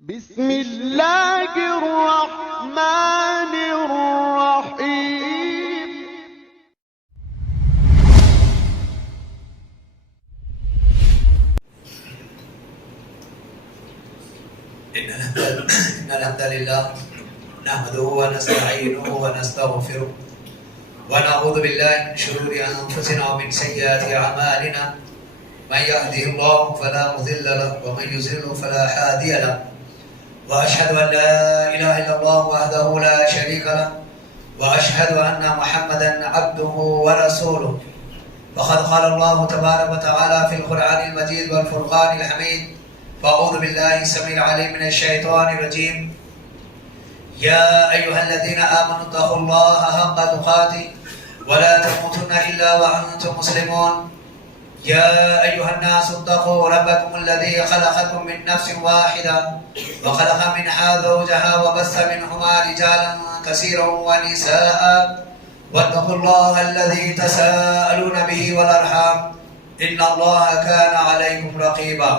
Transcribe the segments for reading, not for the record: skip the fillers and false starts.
بسم الله الرحمن الرحيم. إن الحمد لله نحمده ونستعينه ونستغفره ونعوذ بالله من شرور أنفسنا ومن سيئات أعمالنا. من يهده الله فلا مضل له ومن يضلل فلا هادي له. وأشهد أن لا إله إلا الله وحده لا شريك له وأشهد أن محمدا عبده ورسوله. فقد قال الله تبارك وتعالى في القرآن المجيد والفرقان الحميد: فأعوذ بالله السميع العليم من الشيطان الرجيم. يا أيها الذين آمنوا اتقوا الله حق تقاته ولا تموتن إلا وأنتم مسلمون. يا أيها الناس اتقوا ربكم الذي خلقكم من نفس واحدة وخلق منها زوجها وبث منهما رجالا كثيرا ونساء واتقوا الله الذي تساءلون به والأرحام إن الله كان عليكم رقيبا.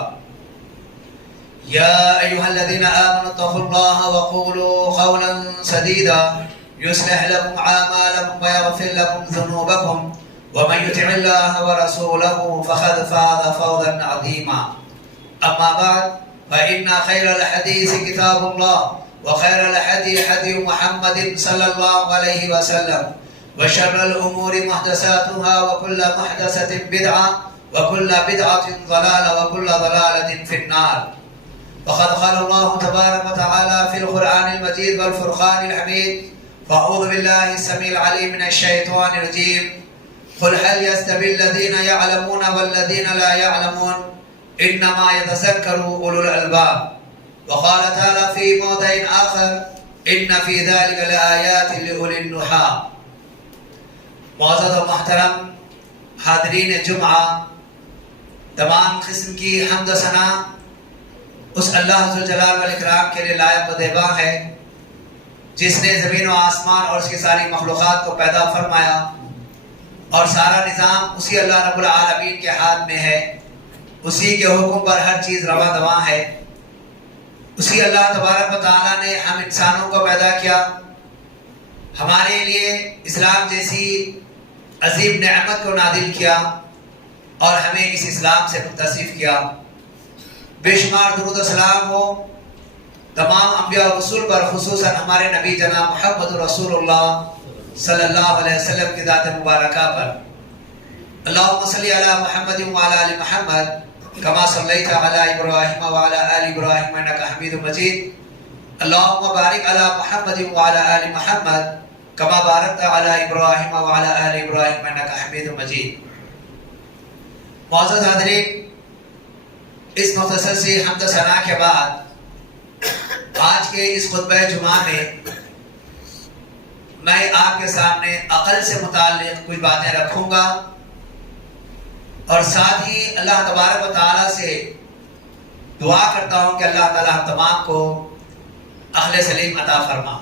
يا أيها الذين آمنوا اتقوا الله وقولوا قولا سديدا يصلح لكم أعمالكم ويغفر لكم ذنوبكم ومن يطع الله ورسوله فقد فاز فوزا عظيما. أما بعد فإن خير الحديث كتاب الله وخير الهدي هدي محمد صلى الله عليه وسلم وشر الأمور محدثاتها وكل محدثة بدعة وكل بدعة ضلالة وكل ضلالة في النار. وقد قال الله تبارك وتعالى في القرآن المجيد والفرقان الحميد: فأعوذ بالله السميع العليم من الشيطان الرجيم. قل هل يستوي الذين يعلمون والذين لا يعلمون إنما يتذكر أولو الألباب. وقال تعالى في موضع آخر: إن في ذلك لآيات لأولي النهى. معزز و محترم حاضرین جمعہ، تمام قسم کی حمد و ثنا اس اللہ ذوالجلال والاکرام کے لیے لائق و دیبا ہے جس نے زمین و آسمان اور اس کی ساری مخلوقات کو پیدا فرمایا، اور سارا نظام اسی اللہ رب العالمین کے ہاتھ میں ہے. اسی کے حکم پر ہر چیز رواں دواں ہے. اسی اللہ تبارک و تعالیٰ نے ہم انسانوں کو پیدا کیا، ہمارے لیے اسلام جیسی عظیم نعمت کو نازل کیا اور ہمیں اس اسلام سے متصف کیا. بے شمار درود و سلام ہو تمام انبیاء و رسول پر، خصوصاً ہمارے نبی جناب محمد رسول اللہ صلی اللہ علیہ وسلم کی ذات مبارکہ پر. اللہم صلی علی محمد وعلی آل محمد کما صلیت علی ابراہیم وعلی آل ابراہیم انک حمید مجید. اللہم بارک علی محمد وعلی آل محمد کما بارکت علی ابراہیم وعلی آل ابراہیم انک حمید مجید. معزز حاضرین، اس مختصر سی حمد و ثنا کے بعد آج کے اس خطبہ جمعہ میں میں آپ کے سامنے عقل سے متعلق کچھ باتیں رکھوں گا، اور ساتھ ہی اللہ تبارک و تعالیٰ سے دعا کرتا ہوں کہ اللہ تعالیٰ ہم تمام کو عقل سلیم عطا فرما.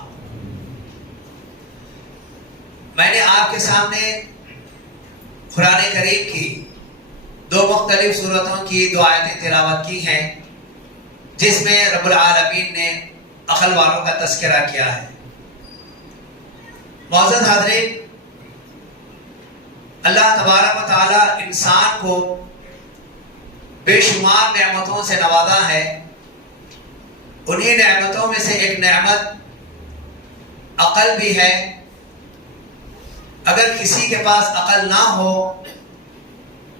میں نے آپ کے سامنے قرآن کریم کی دو مختلف صورتوں کی دو آیتیں تلاوت کی ہیں جس میں رب العالمین نے عقل والوں کا تذکرہ کیا ہے. معزز حاضرین، اللہ تبارک و تعالیٰ انسان کو بے شمار نعمتوں سے نوازا ہے. انہی نعمتوں میں سے ایک نعمت عقل بھی ہے. اگر کسی کے پاس عقل نہ ہو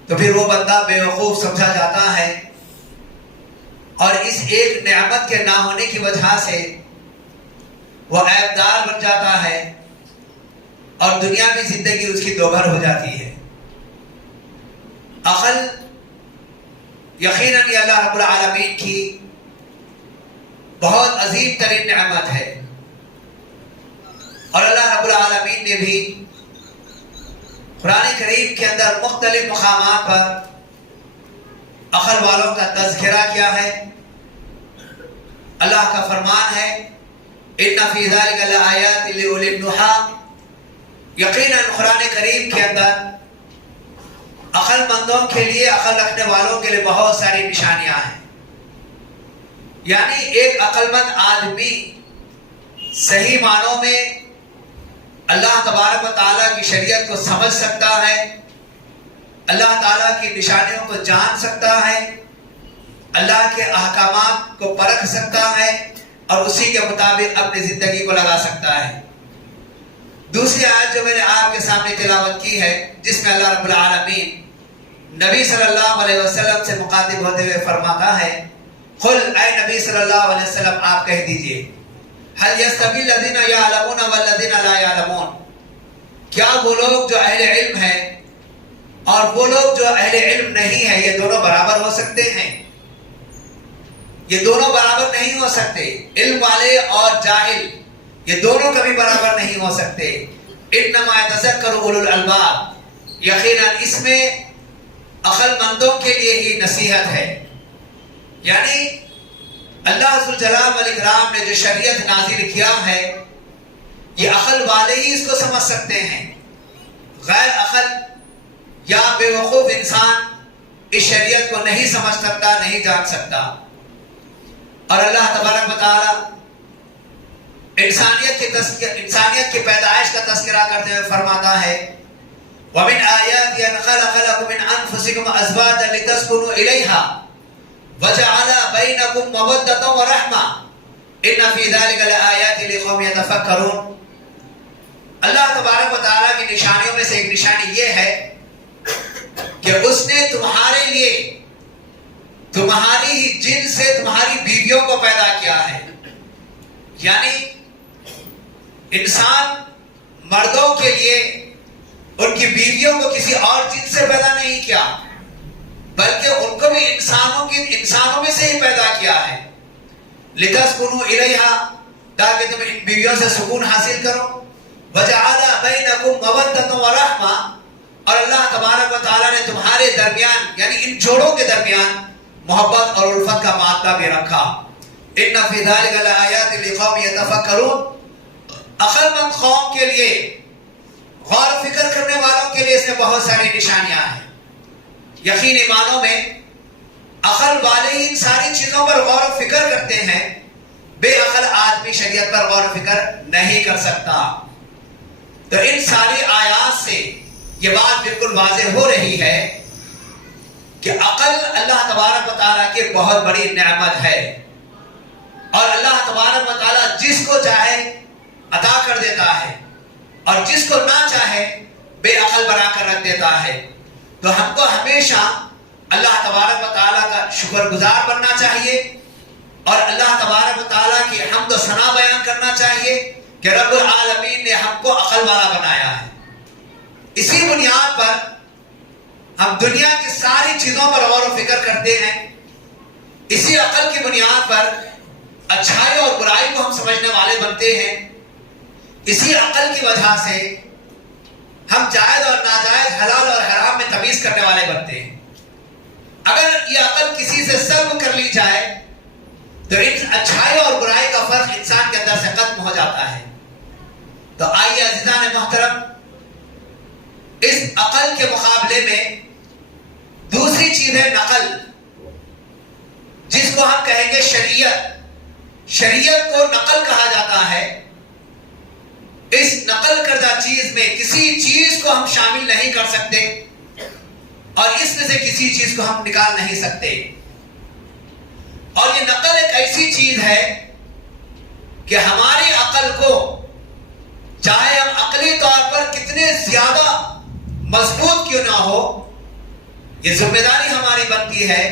تو پھر وہ بندہ بیوقوف سمجھا جاتا ہے، اور اس ایک نعمت کے نہ ہونے کی وجہ سے وہ عیبدار بن جاتا ہے اور دنیاوی زندگی اس کی دوبھر ہو جاتی ہے. عقل یقیناً یہ اللہ رب العالمین کی بہت عظیم ترین نعمت ہے، اور اللہ رب العالمین نے بھی قرآن کریم کے اندر مختلف مقامات پر عقل والوں کا تذکرہ کیا ہے. اللہ کا فرمان ہے: ان فی ذلک لآیات لأولی النہی. یقیناً قرآن کریم کے اندر عقل مندوں کے لیے، عقل رکھنے والوں کے لیے بہت ساری نشانیاں ہیں. یعنی ایک عقل مند آدمی صحیح معنوں میں اللہ تبارک و تعالیٰ کی شریعت کو سمجھ سکتا ہے، اللہ تعالیٰ کی نشانیوں کو جان سکتا ہے، اللہ کے احکامات کو پرکھ سکتا ہے اور اسی کے مطابق اپنی زندگی کو لگا سکتا ہے۔ دوسری آیت جو میں نے آپ کے سامنے تلاوت کی ہے، جس میں اللہ رب العالمین نبی صلی اللہ علیہ وسلم سے مخاطب ہوتے ہوئے فرماتا ہے، قل اے نبی صلی اللہ علیہ وسلم آپ کہہ دیجئے، هل يستوي الذين يعلمون والذين لا يعلمون، کیا وہ لوگ جو اہل علم ہیں اور وہ لوگ جو اہل علم نہیں ہیں یہ دونوں برابر ہو سکتے ہیں؟ یہ دونوں برابر نہیں ہو سکتے۔ علم والے اور جاہل یہ دونوں کبھی برابر نہیں ہو سکتے۔ انما يتذكر اولو الالباب، یقیناً اس میں عقل مندوں کے لیے ہی نصیحت ہے، یعنی اللہ ذوالجلال والاکرام نے جو شریعت نازل کیا ہے یہ عقل والے ہی اس کو سمجھ سکتے ہیں، غیر عقل یا بے وقوف انسان اس شریعت کو نہیں سمجھ سکتا، نہیں جان سکتا۔ اور اللہ تبارک و تعالی انسانیت کی پیدائش کا تذکرہ کرتے ہوئے فرماتا ہے، وَمِنْ آيَاتِهِ أَنْ خَلَقَ لَكُم مِّنْ أَنفُسِكُمْ أَزْوَاجًا لِتَسْكُنُوا إِلَيْهَا وَجَعَلَ بَيْنَكُم مَّوَدَّةً وَرَحْمَةً إِنَّ فِي ذَلِكَ لَآيَاتٍ لِقَوْمٍ يَتَفَكَّرُونَ۔ اللہ تبارک و تعالیٰ کی نشانیوں میں سے ایک نشانی یہ ہے کہ اس نے تمہارے لیے تمہاری ہی جن سے تمہاری بیویوں کو پیدا کیا ہے، یعنی انسان مردوں کے لیے ان کی بیویوں کو کسی اور جن سے پیدا نہیں کیا، بلکہ ان کو بھی انسانوں میں سے ہی پیدا کیا ہے، لِتَسْكُنُوا إِلَيْهَا، تاکہ تم ان بیویوں سے سکون حاصل کرو، وَجَعَلَ بَيْنَكُمْ مَوَدَّةً وَرَحْمَةً، اور اللہ تبارک و تعالیٰ نے تمہارے درمیان یعنی ان جوڑوں کے درمیان محبت اور الفت کا مادہ بھی رکھا۔ إِنَّ فِي ذَلِكَ لَآيَاتٍ لِقَوْمٍ يَتَفَكَّرُونَ، عقل مند قوم کے لیے، غور و فکر کرنے والوں کے لیے اس میں بہت ساری نشانیاں ہیں۔ یقینی معنوں میں عقل والے ہی ان ساری چیزوں پر غور و فکر کرتے ہیں، بے عقل آدمی شریعت پر غور و فکر نہیں کر سکتا۔ تو ان ساری آیات سے یہ بات بالکل واضح ہو رہی ہے کہ عقل اللہ تبارک و تعالیٰ کی بہت بڑی نعمت ہے، اور اللہ تبارک و تعالیٰ جس کو چاہے عطا کر دیتا ہے اور جس کو نہ چاہے بے عقل بنا کر رکھ دیتا ہے۔ تو ہم کو ہمیشہ اللہ تبارک و تعالیٰ کا شکر گزار بننا چاہیے اور اللہ تبارک و تعالیٰ کی حمد و ثنا بیان کرنا چاہیے کہ رب العالمین نے ہم کو عقل والا بنایا ہے۔ اسی بنیاد پر ہم دنیا کی ساری چیزوں پر غور و فکر کرتے ہیں، اسی عقل کی بنیاد پر اچھائی اور برائی کو ہم سمجھنے والے بنتے ہیں، اسی عقل کی وجہ سے ہم جائز اور ناجائز، حلال اور حرام میں تمیز کرنے والے بنتے ہیں۔ اگر یہ عقل کسی سے سلب کر لی جائے تو اچھائی اور برائی کا فرق انسان کے اندر سے ختم ہو جاتا ہے۔ تو آئیے عزیزان محترم، اس عقل کے مقابلے میں دوسری چیز ہے نقل، جس کو ہم کہیں گے شریعت۔ شریعت کو نقل کہا جاتا ہے۔ اس نقل کردہ چیز میں کسی چیز کو ہم شامل نہیں کر سکتے اور اس میں سے کسی چیز کو ہم نکال نہیں سکتے۔ اور یہ نقل ایک ایسی چیز ہے کہ ہماری عقل کو، چاہے ہم عقلی طور پر کتنے زیادہ مضبوط کیوں نہ ہو، یہ ذمہ داری ہماری بنتی ہے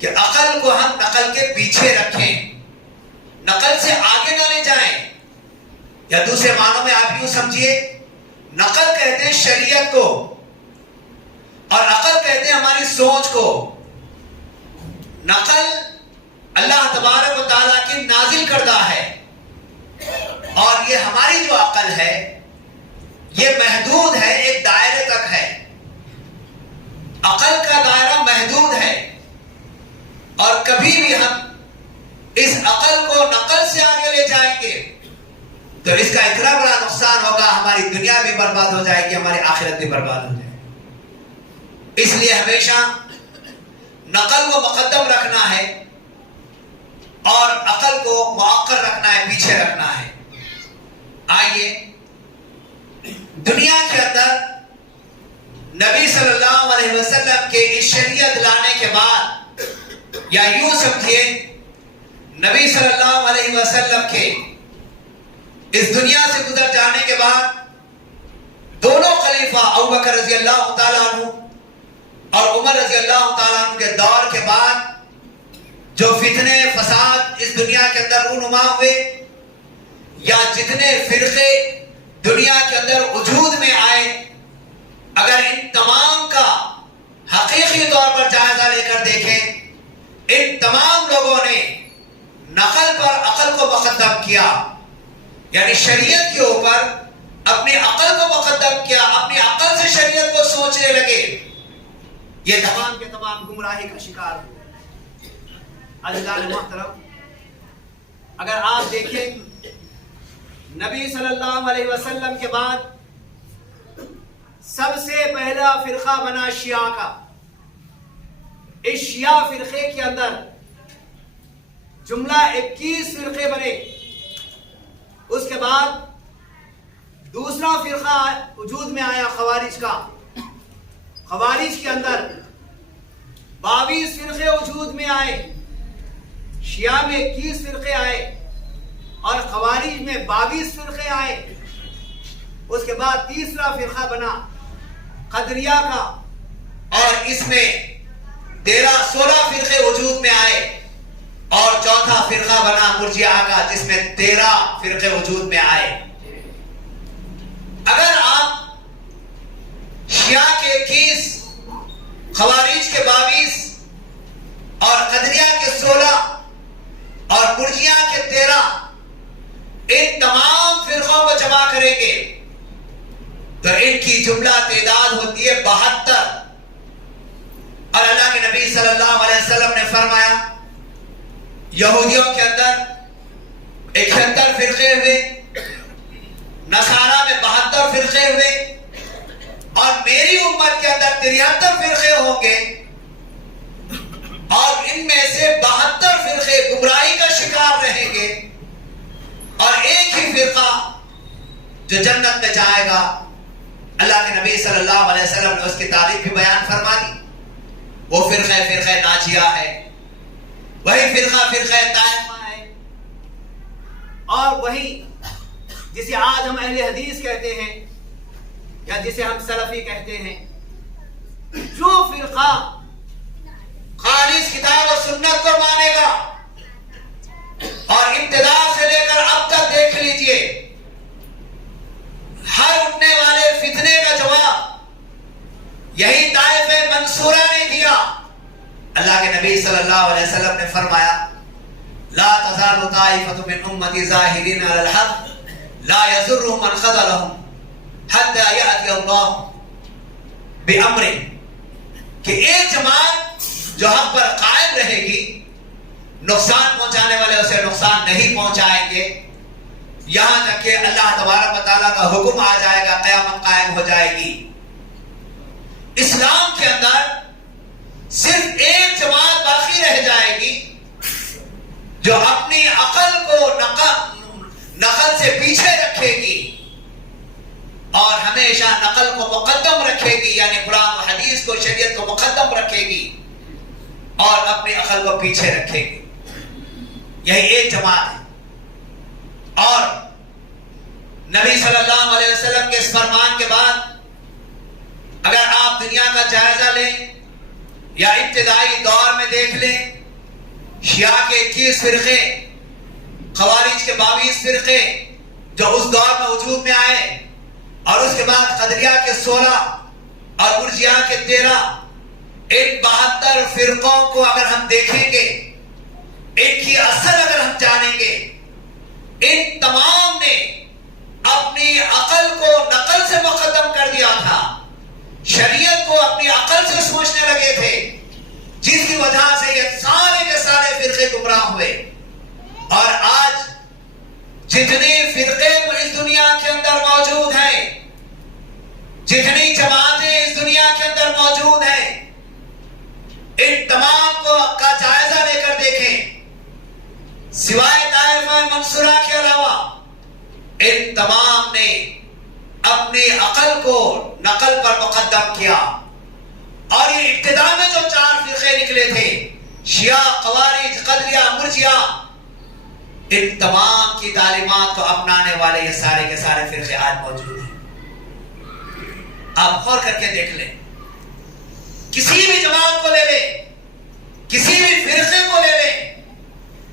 کہ عقل کو ہم نقل کے پیچھے رکھیں، نقل سے آگے نہ لے جائیں۔ یا دوسرے معنوں میں آپ یوں سمجھیے، نقل کہتے ہیں شریعت کو اور عقل کہتے ہیں ہماری سوچ کو۔ نقل اللہ تبارک و تعالیٰ کی نازل کردہ ہے اور یہ ہماری جو عقل ہے یہ محدود ہے، ایک دائرے تک ہے۔ عقل کا دائرہ محدود ہے اور کبھی بھی ہم اس عقل کو نقل سے آگے لے جائیں گے تو اس کا اتنا بڑا نقصان ہوگا، ہماری دنیا بھی برباد ہو جائے گی، ہماری آخرت بھی برباد ہو جائے گی۔ اس لیے ہمیشہ نقل کو مقدم رکھنا ہے مؤخر رکھنا ہے، پیچھے رکھنا ہے۔ آئیے دنیا کے اندر نبی صلی اللہ علیہ وسلم کے اس شریعت لانے کے بعد، یا یوں سمجھیے نبی صلی اللہ علیہ وسلم کے اس دنیا سے گزر جانے کے بعد دونوں خلیفہ ابوبکر رضی اللہ تعالیٰ عنہ اور عمر رضی اللہ تعالیٰ عنہ کے دور کے بعد جو فتنے فساد اس دنیا کے اندر رونما ہوئے، یا جتنے فرقے دنیا کے اندر وجود میں آئے، اگر ان تمام کا حقیقی طور پر جائزہ لے کر دیکھیں، ان تمام لوگوں نے نقل پر عقل کو مقدم کیا، یعنی شریعت کے اوپر اپنی عقل کو مقدم کیا، اپنی عقل سے شریعت کو سوچنے لگے، یہ تمام کے تمام گمراہی کا شکار ہوئے۔ عزیزان محترم، اگر آپ دیکھیں نبی صلی اللہ علیہ وسلم کے بعد سب سے پہلا فرقہ بنا شیعہ کا۔ اس شیعہ فرقے کے اندر جملہ 21 فرقے بنے۔ اس کے بعد دوسرا فرقہ وجود میں آیا خوارج کا۔ خوارج کے اندر 22 فرقے وجود میں آئے، شیعہ میں 21 فرقے آئے اور خوارج میں 22 فرقے آئے۔ اس کے بعد تیسرا فرقہ بنا قدریہ کا، اور اس میں 16 فرقے وجود میں آئے، اور چوتھا فرقہ بنا مرجئہ کا، جس میں 13 فرقے وجود میں آئے۔ اگر آپ شیعہ کے 21، خوارج کے 22 اور قدریہ کے 16 اور مرجئہ کے 13 ان تمام فرقوں کو جمع کریں گے تو ان کی جملہ تعداد ہوتی ہے 72۔ اور اللہ کے نبی صلی اللہ علیہ وسلم نے فرمایا یہودیوں کے اندر 71 فرقے ہوئے، نصارہ میں 72 فرقے ہوئے، اور میری امت کے اندر 73 فرقے ہوں گے، اور ان میں سے 72 فرقے گمراہی کا شکار رہیں گے، اور ایک ہی فرقہ جو جنت میں جائے گا۔ اللہ کے نبی صلی اللہ علیہ وسلم نے اس کی تعریف بھی بیان فرما دی، وہ فرقہ ناجیہ ہے، وہی فرقہ طائفہ ہے، اور وہی جسے آج ہم اہل حدیث کہتے ہیں یا جسے ہم سلفی کہتے ہیں۔ جو فرقہ خالص کتاب و سنت کو مانے گا، اور ابتدا سے لے کر اب تک دیکھ لیجئے ہر اٹھنے والے فتنے کا جواب یہی طائفہ منصورہ نے دیا۔ اللہ کے نبی صلی اللہ علیہ وسلم نے فرمایا لا تزال طائفة من امتی ظاہرین علی الحق لا يضرهم من خذلهم حتى يأتي اللہ بأمر، کہ ایک جماعت جو حق پر قائم رہے گی، نقصان پہنچانے والے اسے نقصان نہیں پہنچائیں گے، یہاں تک کہ اللہ تبارک و تعالیٰ کا حکم آ جائے گا، قیامت قائم ہو جائے گی۔ اسلام کے اندر صرف ایک جماعت باقی رہ جائے گی جو اپنی عقل کو نقل سے پیچھے رکھے گی اور ہمیشہ نقل کو مقدم رکھے گی، یعنی قرآن و حدیث کو، شریعت کو مقدم رکھے گی اور اپنی عقل کو پیچھے رکھے گی۔ یہی ایک جماعت ہے۔ اور نبی صلی اللہ علیہ وسلم کے اس فرمان کے بعد اگر آپ دنیا کا جائزہ لیں یا ابتدائی دور میں دیکھ لیں، شیعہ کے 21 فرقے، خوارج کے 22 فرقے جو اس دور میں وجود میں آئے، اور اس کے بعد قدریہ کے 16 اور مرجئہ کے 13، ان 72 فرقوں کو اگر ہم دیکھیں گے، ان کی اثر اگر ہم جانیں گے، ان تمام نے اپنی عقل کو نقل سے مقدم کر دیا تھا، شریعت کو اپنی عقل سے سوچنے لگے تھے، جس کی وجہ سے یہ سارے کے سارے فرقے گمراہ ہوئے۔ اور آج جتنی فرقے اس دنیا کے اندر موجود ہیں، جتنی جماعتیں اس دنیا کے اندر موجود ہیں، ان تمام کو کا جائزہ لے کر دیکھیں، سوائے طائفہ منصورہ کے علاوہ ان تمام نے اپنی عقل کو نقل پر مقدم کیا، اور یہ ابتدا میں جو 4 فرقے نکلے تھے، شیعہ، خوارج، قدریہ، مرجئہ، ان تمام کی تعلیمات کو اپنانے والے یہ سارے کے سارے فرقے آج موجود ہیں۔ آپ غور کر کے دیکھ لیں، کسی بھی جماعت کو لے لیں، کسی بھی فرقے کو لے لیں،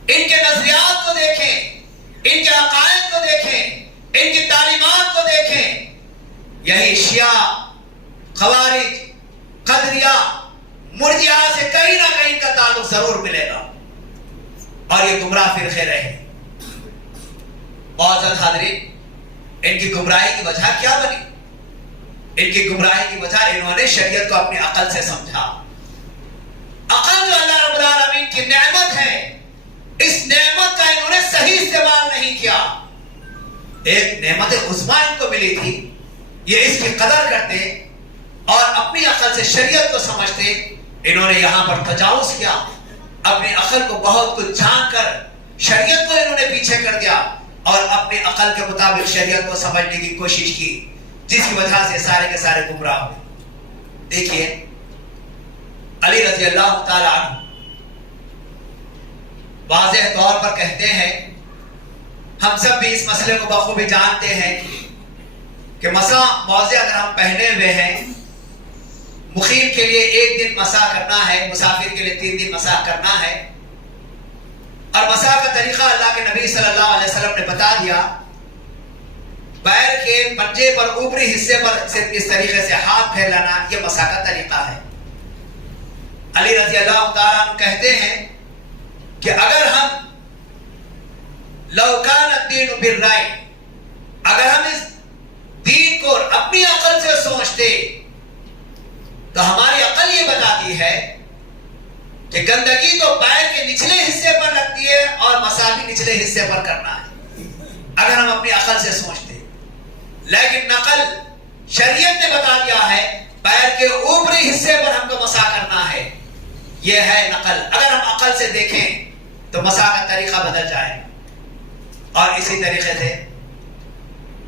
ان کے نظریات کو دیکھیں، ان کے عقائد کو دیکھیں، ان کی تعلیمات کو دیکھیں، یہی شیعہ، خوارج، قدریہ، مرجئہ سے کہیں نہ کہیں کا تعلق ضرور ملے گا، اور یہ گمراہ فرقے رہے۔ معزز حاضرین، ان کی گمراہی کی وجہ کیا بنی؟ ان کی گمراہی کی وجہ انہوں نے شریعت کو اپنی عقل سے سمجھا۔ عقل جو اللہ رب العالمین کی نعمت ہے، اس نعمت کا انہوں نے صحیح استعمال نہیں کیا۔ ایک نعمت عظمیٰ ان کو ملی تھی، یہ اس کی قدر کرتے اور اپنی عقل سے شریعت کو سمجھتے، انہوں نے یہاں پر تجاوز کیا، اپنی عقل کو بہت کچھ جان کر شریعت کو انہوں نے پیچھے کر دیا، اور اپنی عقل کے مطابق شریعت کو سمجھنے کی کوشش کی، جس کی وجہ سے سارے کے سارے گمراہ ہوئے۔ دیکھیے، علی رضی اللہ تعالی عنہ واضح طور پر کہتے ہیں، ہم سب بھی اس مسئلے کو بخوبی جانتے ہیں کہ مسا موزے اگر ہم پہنے ہوئے ہیں، مقیم کے لیے 1 دن مسا کرنا ہے، مسافر کے لیے 3 دن مسا کرنا ہے، اور مسا کا طریقہ اللہ کے نبی صلی اللہ علیہ وسلم نے بتا دیا۔ پیر کے پنجے پر اوپری حصے پر صرف اس طریقے سے ہاتھ پھیر لینا، یہ مسا کا طریقہ ہے۔ علی رضی اللہ تعالیٰ عنہ کہتے ہیں کہ اگر ہم لو کان الدین بالرأی، اگر ہم اس دین کو اپنی عقل سے سوچتے تو ہماری عقل یہ بتاتی ہے کہ گندگی تو پیر کے نچلے حصے پر لگتی ہے اور مسا بھی نچلے حصے پر کرنا ہے، اگر ہم اپنی عقل سے سوچتے۔ لیکن نقل شریعت نے بتا دیا ہے پیر کے اوپری حصے پر ہم کو مسا کرنا ہے، یہ ہے نقل۔ اگر ہم عقل سے دیکھیں تو مسا کا طریقہ بدل جائے۔ اور اسی طریقے سے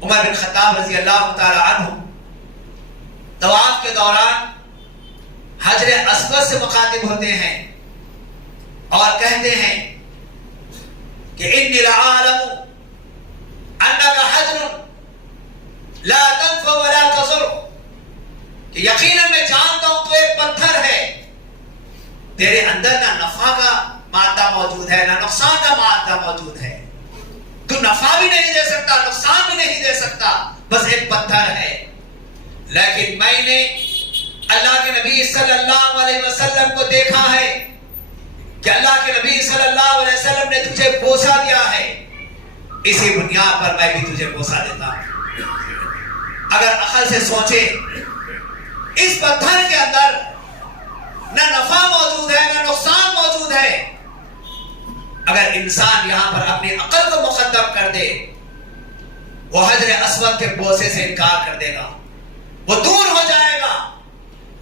عمر بن خطاب رضی اللہ تعالی عنہ طواف کے دوران حجر اسود سے مخاطب ہوتے ہیں اور کہتے ہیں کہ انی لعالم انک حجر لا تنفع ولا تضر، کہ یقیناً میں جانتا ہوں تو ایک پتھر ہے، تیرے اندر نہ نفع کا مادہ موجود ہے نہ نقصان کا مادہ موجود ہے، تو نفع بھی نہیں دے سکتا، نقصان بھی نہیں دے سکتا، بس ایک پتھر ہے۔ لیکن میں نے اللہ کے نبی صلی اللہ علیہ وسلم کو دیکھا ہے کہ اللہ کے نبی صلی اللہ علیہ وسلم نے تجھے بوسہ دیا ہے، اسی بنیاد پر میں بھی تجھے بوسہ دیتا ہوں۔ اگر عقل سے سوچے، اس پتھر کے اندر نہ نفع موجود ہے نہ نقصان موجود ہے، اگر انسان یہاں پر اپنی عقل کو مقدم کر دے، وہ حجر اسود کے بوسے سے انکار کر دے گا، وہ دور ہو جائے گا۔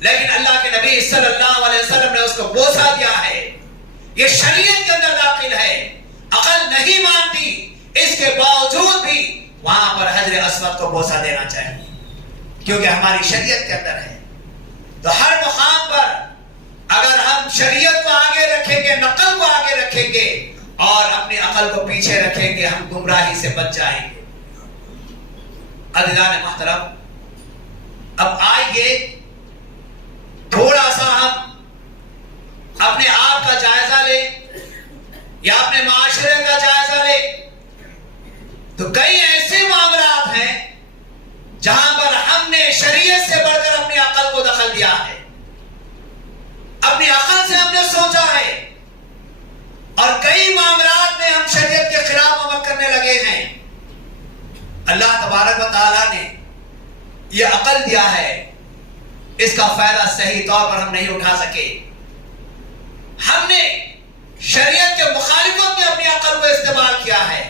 لیکن اللہ کے نبی صلی اللہ علیہ وسلم نے اس کو بوسہ دیا ہے، یہ شریعت کے اندر داخل ہے، عقل نہیں مانتی، اس کے باوجود بھی وہاں پر حجر اسود کو بوسہ دینا چاہیے، کیونکہ ہماری شریعت کے اندر ہے۔ تو ہر مقام پر اگر ہم شریعت کو آگے رکھیں گے، نقل کو آگے رکھیں گے اور اپنی عقل کو پیچھے رکھیں گے، ہم گمراہی سے بچ جائیں گے۔ عزیزان محترم، اب آئیے تھوڑا سا ہم اپنے آپ کا جائزہ لیں یا اپنے معاشرے کا جائزہ لیں، تو کئی ایسے معاملات ہیں جہاں پر ہم نے شریعت سے بڑھ کر اپنی عقل کو دخل دیا ہے، اپنی عقل سے ہم نے سوچا ہے، اور کئی معاملات میں ہم شریعت کے خلاف عمل کرنے لگے ہیں۔ اللہ تبارک و تعالیٰ نے یہ عقل دیا ہے، اس کا فائدہ صحیح طور پر ہم نہیں اٹھا سکے، ہم نے شریعت کے مخالفت میں اپنی عقل کو استعمال کیا ہے۔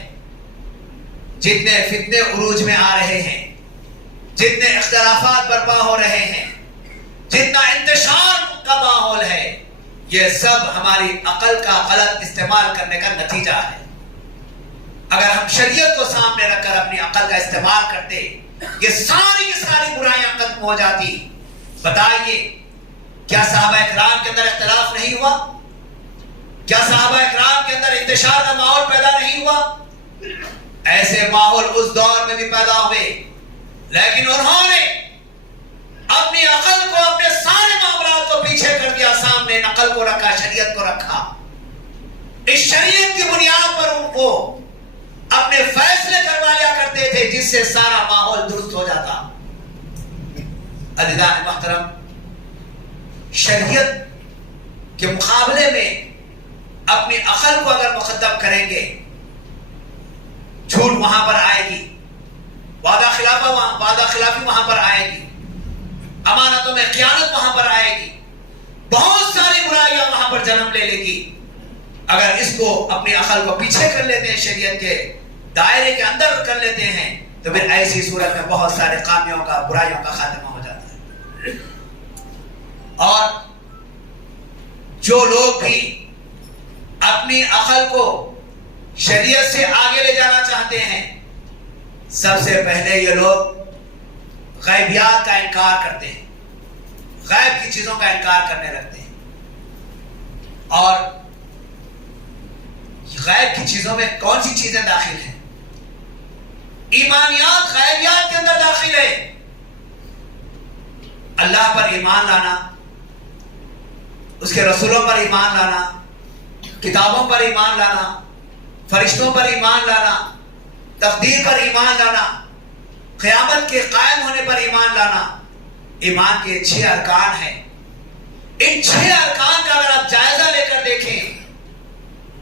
جتنے فتنے عروج میں آ رہے ہیں، جتنے اختلافات برپا ہو رہے ہیں، جتنا انتشار کا ماحول ہے، یہ سب ہماری عقل کا غلط استعمال کرنے کا نتیجہ ہے۔ اگر ہم شریعت کو سامنے رکھ کر اپنی عقل کا استعمال کرتے یہ ساری کی ساری برائیاں ختم ہو جاتی. بتائیے کیا صحابہ اکرام کے اندر اختلاف نہیں ہوا؟ کیا صحابہ اکرام کے اندر انتشار کا ماحول پیدا نہیں ہوا؟ ایسے ماحول اس دور میں بھی پیدا ہوئے، لیکن انہوں نے اپنی عقل کو، اپنے سارے معاملات کو پیچھے کر دیا، سامنے نقل کو رکھا، شریعت کو رکھا. اس شریعت کی بنیاد پر ان کو اپنے فیصلے کروا لیا کرتے تھے جس سے سارا ماحول درست ہو جاتا. عزیزان محترم، شریعت کے مقابلے میں اپنی عقل کو اگر مقدم کریں گے، جھوٹ وہاں پر آئے گی، وعدہ خلافی وہاں پر آئے گی، امانتوں میں خیانت وہاں پر آئے گی، بہت ساری برائیاں وہاں پر جنم لے لے گی. اگر اس کو اپنی عقل کو پیچھے کر لیتے ہیں، شریعت کے دائرے کے اندر کر لیتے ہیں، تو پھر ایسی صورت میں بہت سارے خامیوں کا، برائیوں کا خاتمہ ہو جاتا ہے. اور جو لوگ بھی اپنی عقل کو شریعت سے آگے لے جانا چاہتے ہیں، سب سے پہلے یہ لوگ غیبیات کا انکار کرتے ہیں، غیب کی چیزوں کا انکار کرنے لگتے ہیں. اور غیب کی چیزوں میں کون سی چیزیں داخل ہیں؟ ایمانیات غیبیات کے اندر داخل ہے. اللہ پر ایمان لانا، اس کے رسولوں پر ایمان لانا، کتابوں پر ایمان لانا، فرشتوں پر ایمان لانا، تقدیر پر ایمان لانا، قیامت کے قائم ہونے پر ایمان لانا، ایمان کے 6 ارکان ہیں. ان 6 ارکان کا اگر آپ جائزہ لے کر دیکھیں،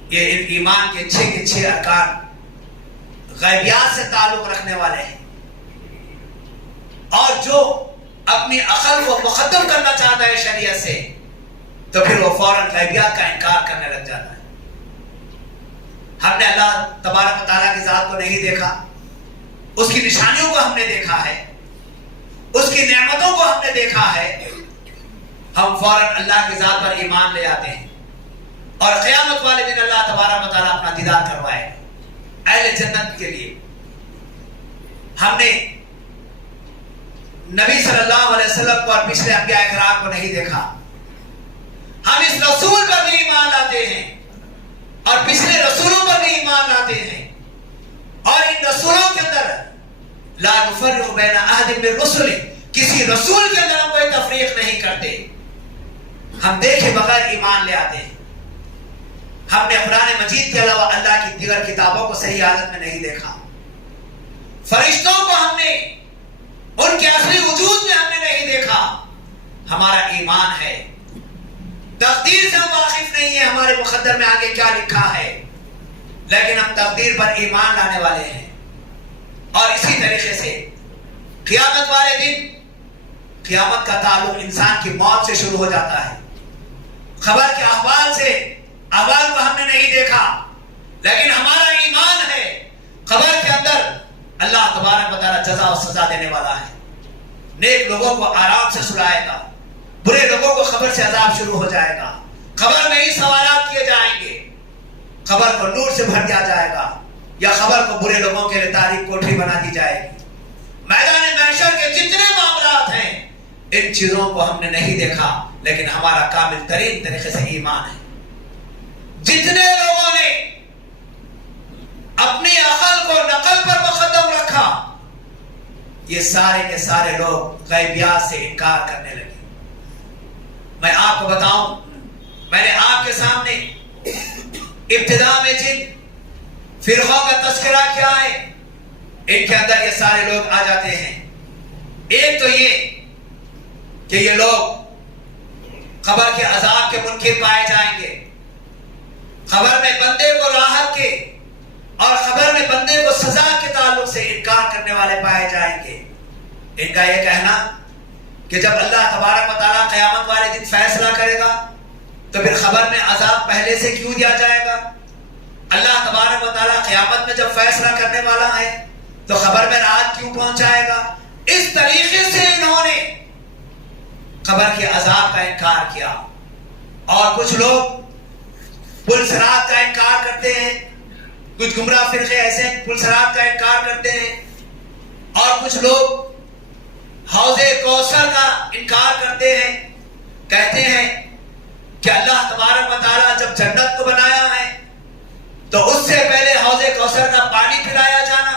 یہ ایمان کے 6 ارکان غیبیات سے تعلق رکھنے والے ہیں. اور جو اپنی عقل کو مقدم کرنا چاہتا ہے شریعت سے، تو پھر وہ فوراً غیبیات کا انکار کرنے لگ جاتا ہے. ہم نے اللہ تبارک و تعالیٰ کی ذات کو نہیں دیکھا، اس کی نشانیوں کو ہم نے دیکھا ہے، اس کی نعمتوں کو ہم نے دیکھا ہے، ہم فوراً اللہ کی ذات پر ایمان لے آتے ہیں. اور قیامت والے دن اللہ تبارک و تعالیٰ اپنا دیدار کروائے اہل جنت کے لیے. ہم نے نبی صلی اللہ علیہ وسلم کو اور پچھلے انبیاء اکرام کو نہیں دیکھا. ہم اس رسول پر بھی ایمان لاتے ہیں اور پچھلے رسولوں پر بھی ایمان لاتے ہیں، اور ان رسولوں کے اندر لا نفرق بین احد من رسل، کسی رسول کے اندر ہم کوئی تفریق نہیں کرتے. ہم دیکھے بغیر ایمان لے آتے ہیں. ہم نے قرآن مجید کے علاوہ اللہ کی دیگر کتابوں کو صحیح حالت میں نہیں دیکھا. فرشتوں کو ہم نے ان کے اصلی وجود میں ہم نے نہیں دیکھا. ہمارا ایمان ہے. تقدیر سے ہم واقف نہیں ہیں، ہمارے مقدر میں آگے کیا لکھا ہے، لیکن ہم تقدیر پر ایمان لانے والے ہیں. اور اسی طریقے سے قیامت والے دن، قیامت کا تعلق انسان کی موت سے شروع ہو جاتا ہے. خبر کے احوال سے، احوال کو ہم نے نہیں دیکھا، لیکن ہمارا ایمان ہے خبر کے اندر اللہ تبارک و تعالیٰ جزا و سزا دینے والا ہے. نیک لوگوں کو آرام سے سلائے گا، برے لوگوں کو خبر سے عذاب شروع ہو جائے گا. خبر میں ہی سوالات کیے جائیں گے، خبر کو نور سے بھر دیا جائے گا، یا خبر کو برے لوگوں کے لیے تاریک کوٹھی بنا دی جائے گی. میدان محشر کے جتنے معاملات ہیں، ان چیزوں کو ہم نے نہیں دیکھا، لیکن ہمارا کامل ترین طریقے سے ایمان ہے. جتنے لوگوں نے اپنی عقل کو نقل پر مقدم رکھا، یہ سارے کے سارے لوگ غیبیات سے انکار کرنے لگے. میں آپ کو بتاؤں، میں نے آپ کے سامنے ابتدا میں جن فرقوں کا تذکرہ کیا ہے، ان کے اندر یہ سارے لوگ آ جاتے ہیں. ایک تو یہ کہ یہ لوگ قبر کے عذاب کے منکر پائے جائیں گے، خبر میں بندے کو راحت کے اور خبر میں بندے کو سزا کے تعلق سے انکار کرنے والے پائے جائیں گے. ان کا یہ کہنا کہ جب اللہ تبارک و تعالیٰ قیامت والے دن فیصلہ کرے گا تو پھر خبر میں عذاب پہلے سے کیوں دیا جائے گا؟ اللہ تبارک و تعالیٰ قیامت میں جب فیصلہ کرنے والا ہے تو خبر میں راحت کیوں پہنچائے گا؟ اس طریقے سے انہوں نے خبر کے عذاب کا انکار کیا. اور کچھ لوگ پل صراط کا انکار کرتے ہیں، کچھ گمراہ فرقے ایسے پلسرات کا انکار کرتے ہیں، اور کچھ لوگ حوض کوثر کا انکار کرتے ہیں، کہتے ہیں کہ اللہ تبارک و تعالیٰ جب جنت کو بنایا ہے تو اس سے پہلے حوض کوثر کا پانی پلایا جانا،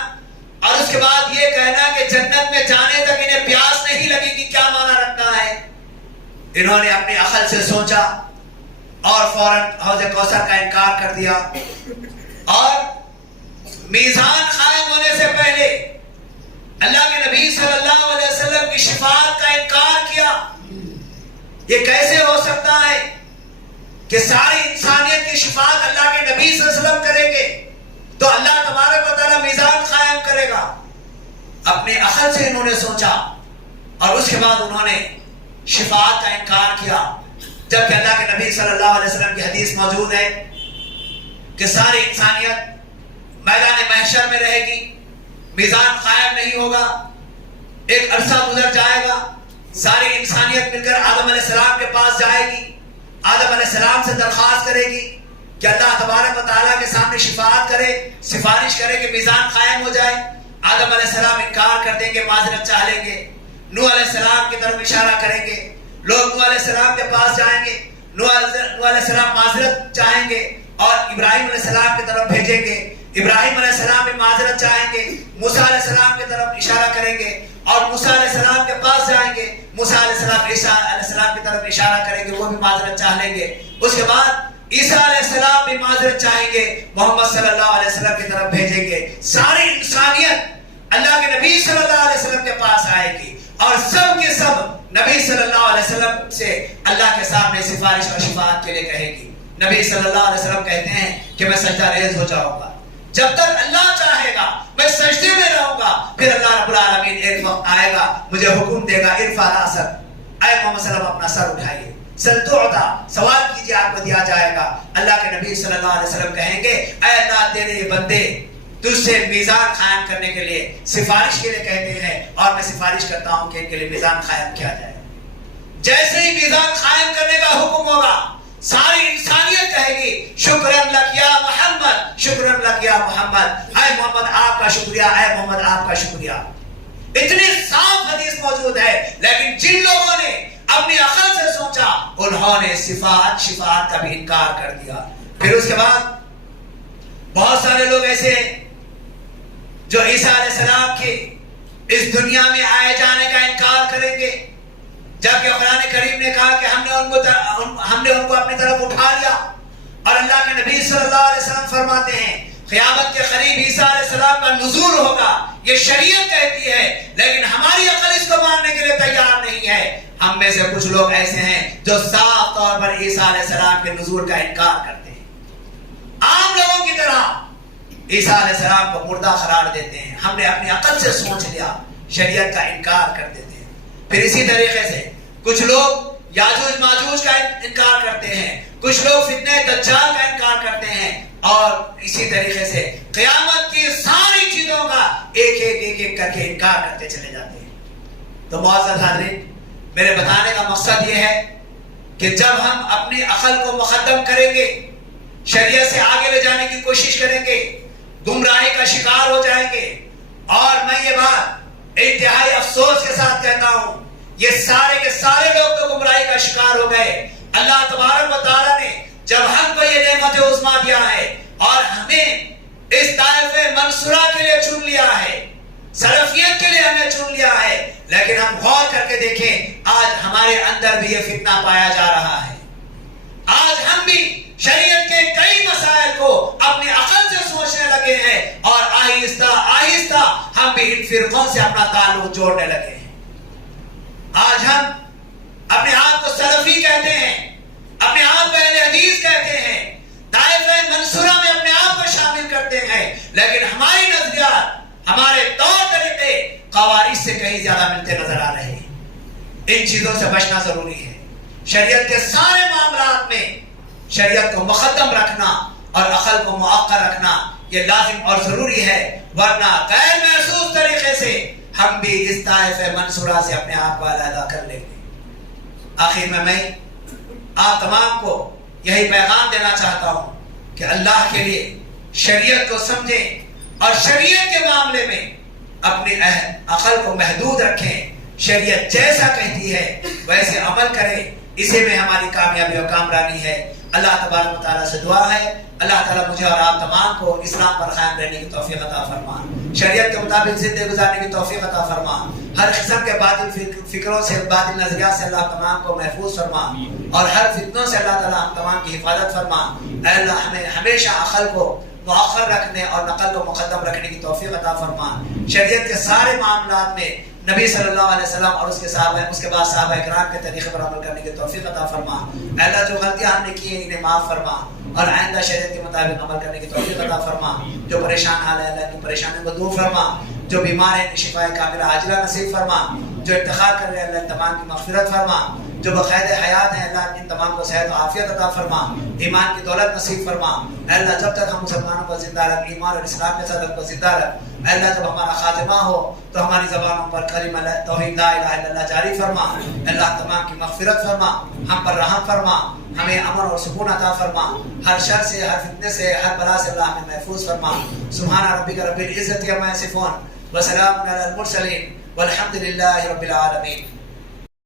اور اس کے بعد یہ کہنا کہ جنت میں جانے تک انہیں پیاس نہیں لگے گی، کیا معنی رکھتا ہے؟ انہوں نے اپنی عقل سے سوچا اور فوراً حوض کوثر کا انکار کر دیا، اور میزان قائم ہونے سے پہلے اللہ کے نبی صلی اللہ علیہ وسلم کی شفاعت کا انکار کیا۔ یہ کیسے ہو سکتا ہے کہ ساری انسانیت کی شفاعت اللہ کے نبی صلی اللہ علیہ وسلم کریں گے تو اللہ تبارک و تعالیٰ میزان قائم کرے گا؟ اپنے عقل سے انہوں نے سوچا، اور اس کے بعد انہوں نے شفاعت کا انکار کیا، جبکہ اللہ کے نبی صلی اللہ علیہ وسلم کی حدیث موجود ہے کہ ساری انسانیت میدان محشر میں رہے گی، میزان قائم نہیں ہوگا، ایک عرصہ گزر جائے گا، ساری انسانیت مل کر آدم علیہ السلام کے پاس جائے گی، آدم علیہ السلام سے درخواست کرے گی کہ اللہ تبارک و تعالیٰ کے سامنے شفاعت کرے، سفارش کرے کہ میزان قائم ہو جائے۔ آدم علیہ السلام انکار کر دیں گے، معذرت چاہ لیں گے، نوح علیہ السلام کی طرف اشارہ کریں گے، لوگ نوح علیہ السلام کے پاس جائیں گے، نوح علیہ السلام معذرت چاہیں گے اور ابراہیم علیہ السلام کی طرف بھیجیں گے، ابراہیم علیہ السلام بھی معذرت چاہیں گے، موسیٰ علیہ السلام کی طرف اشارہ کریں گے اور موسیٰ علیہ السلام کے پاس جائیں گے، موسیٰ علیہ السلام عیسیٰ علیہ السلام کی طرف اشارہ کریں گے، وہ بھی معذرت چاہ لیں گے، اس کے بعد عیسیٰ علیہ السلام بھی معذرت چاہیں گے، محمد صلی اللہ علیہ وسلم کی طرف بھیجیں گے، ساری انسانیت اللہ کے نبی صلی اللہ علیہ وسلم کے پاس آئے گی، اور سب کے سب نبی صلی اللہ علیہ وسلم سے اللہ کے سامنے سفارش اور شفاعت کے لیے کہے گی۔ نبی صلی اللہ علیہ وسلم کہتے ہیں کہ میں سجدہ ریز ہو جاؤں گا، جب تک اللہ چاہے گا میں سجدے میں رہوں گا، پھر اللہ رب العالمین ایک وقت آئے گا، مجھے حکم دے گا ارفع رأسک، اے محمد صلی اللہ علیہ وسلم اپنا سر اٹھائیے، سل تعطیٰ، سوال کیجئے آپ کو دیا جائے گا۔ اللہ کے نبی صلی اللہ علیہ وسلم کہیں گے اے اللہ تیرے یہ بندے تجھ سے میزان قائم کرنے کے لیے سفارش کے لیے کہتے ہیں، اور میں سفارش کرتا ہوں کہ ان کے لیے میزان قائم کیا جائے۔ جیسے ہی میزان قائم کرنے کا حکم ہوگا، ساری انسانیت کہے گی شکرن لک یا محمد، شکرن لک یا محمد، اے محمد آپ کا شکریہ، اے محمد آپ کا شکریہ۔ اتنی صاف حدیث موجود ہے، لیکن جن لوگوں نے اپنی عقل سے سوچا انہوں نے شفاعت کا بھی انکار کر دیا۔ پھر اس کے بعد بہت سارے لوگ ایسے جو عیسیٰ علیہ السلام کے اس دنیا میں آئے جانے کا انکار کریں گے، جبکہ قرآن کریم نے کہا کہ ہم نے ان کو اپنی طرف اٹھا لیا، اور اللہ کے نبی صلی اللہ علیہ وسلم فرماتے ہیں قیامت کے قریب عیسیٰ علیہ السلام کا نزول ہوگا، یہ شریعت کہتی ہے، لیکن ہماری عقل اس کو ماننے کے لیے تیار نہیں ہے۔ ہم میں سے کچھ لوگ ایسے ہیں جو صاف طور پر عیسیٰ علیہ السلام کے نزول کا انکار کرتے ہیں، عام لوگوں کی طرح عیسیٰ علیہ السلام کو مردہ قرار دیتے ہیں، ہم نے اپنی عقل سے سوچ لیا، شریعت کا انکار کر دیتے ہیں۔ پھر اسی طریقے سے کچھ لوگ یاجوج ماجوج کا انکار کرتے ہیں، کچھ لوگ فتنہ دجال کا انکار کرتے ہیں، اور اسی طریقے سے قیامت کی ساری چیزوں کا ایک کر کے انکار کرتے چلے جاتے ہیں۔ تو معزز حاضرین، میرے بتانے کا مقصد یہ ہے کہ جب ہم اپنی عقل کو مقدم کریں گے، شریعت سے آگے لے جانے کی کوشش کریں گے، گمراہی کا شکار ہو جائیں گے۔ اور میں یہ بات انتہائی افسوس کے ساتھ کہتا ہوں، یہ سارے کے سارے لوگ تو گمراہی کا شکار ہو گئے۔ اللہ تبارک و تعالیٰ نے جب ہم کو یہ نعمت عظمیٰ دیا ہے اور ہمیں اس طائفہ منصورہ کے لیے چن لیا ہے، سلفیت کے لیے ہمیں چن لیا ہے، لیکن ہم غور کر کے دیکھیں آج ہمارے اندر بھی یہ فتنہ پایا جا رہا ہے۔ آج ہم بھی شریعت کے کئی مسائل کو اپنی عقل سے سوچنے لگے ہیں، اور آہستہ آہستہ ہم بھی ان فرقوں سے اپنا تعلق جوڑنے لگے ہیں۔ آج ہم اپنے آپ کو سلفی کہتے ہیں، اپنے آپ کو اہل حدیث کہتے ہیں، طائفہ منصورہ میں اپنے آپ کو شامل کرتے ہیں، لیکن ہماری نظریات، ہمارے طور طریقے خوارج سے کہیں زیادہ ملتے نظر آ رہے ہیں۔ ان چیزوں سے بچنا ضروری ہے۔ شریعت کے سارے معاملات میں شریعت کو مقدم رکھنا اور عقل کو مؤخر رکھنا یہ لازم اور ضروری ہے، ورنہ غیر محسوس طریقے سے ہم بھی اس طائفہ منصورہ سے اپنے آپ کو علیحدہ کر لیں گے۔ آخر میں آپ تمام کو یہی پیغام دینا چاہتا ہوں کہ اللہ کے لیے شریعت کو سمجھیں اور شریعت کے معاملے میں اپنی عقل کو محدود رکھیں. شریعت جیسا کہتی ہے ویسے عمل کریں. اسی میں ہماری کامیابی اور کامرانی ہے. اللہ تبارک و تعالیٰ سے دعا ہے اللہ تعالیٰ مجھے اور آپ تمام کو اسلام پر قائم رہنے کی توفیق عطا فرما. شریعت کے مطابق زندگی گزارنے کی توفیق عطا فرما. ہر قسم کے باطل فکروں سے باطل نظریات سے اللہ تمام کو محفوظ فرما اور ہر فتنوں سے اللہ تعالیٰ ہم تمام کی حفاظت فرما. اے اللہ ہمیں ہمیشہ عقل کو مؤخر رکھنے اور نقل کو مقدم رکھنے کی توفیق عطا فرما. شریعت کے سارے معاملات میں نبی صلی اللہ علیہ وسلم اور اس کے بعد صحابہ کرام کے طریقے پر عمل کرنے کی توفیق عطا فرما. اے اللہ جو غلطیاں ہم نے کی ہیں انہیں معاف فرما اور آئندہ شریعت کے مطابق عمل کرنے کی توفیق عطا فرما. جو پریشان حال ہے اللہ کی پریشانیوں کو دور فرما. جو بیمار ہیں شفاء کاملہ عاجلہ نصیب فرما. جو انتقال کر رہے ہیں اللہ تمام کی مغفرت فرما. جو بقید حیات ہیں اللہ ان تمام کو صحت و عافیت عطا فرما. ایمان کی دولت نصیب فرما. اے اللہ جب تک ہم مسلمانوں کو زندہ رکھ ایمان اور اسلام کے ساتھ کو زندہ رکھ. اے اللہ جب ہمارا خاتمہ ہو تو ہماری زبانوں پر کلمہ توحید لا الہ الا اللہ جاری فرما. اے اللہ تمام کی مغفرت فرما. ہم پر رحم فرما. ہمیں امن اور سکون عطا فرما. ہر شر سے ہر فتنے سے ہر بلا سے اللہ ہمیں محفوظ فرما. سبحان ربک رب العزت عما یصفون وسلام علی المرسلین والحمد للہ رب العالمین.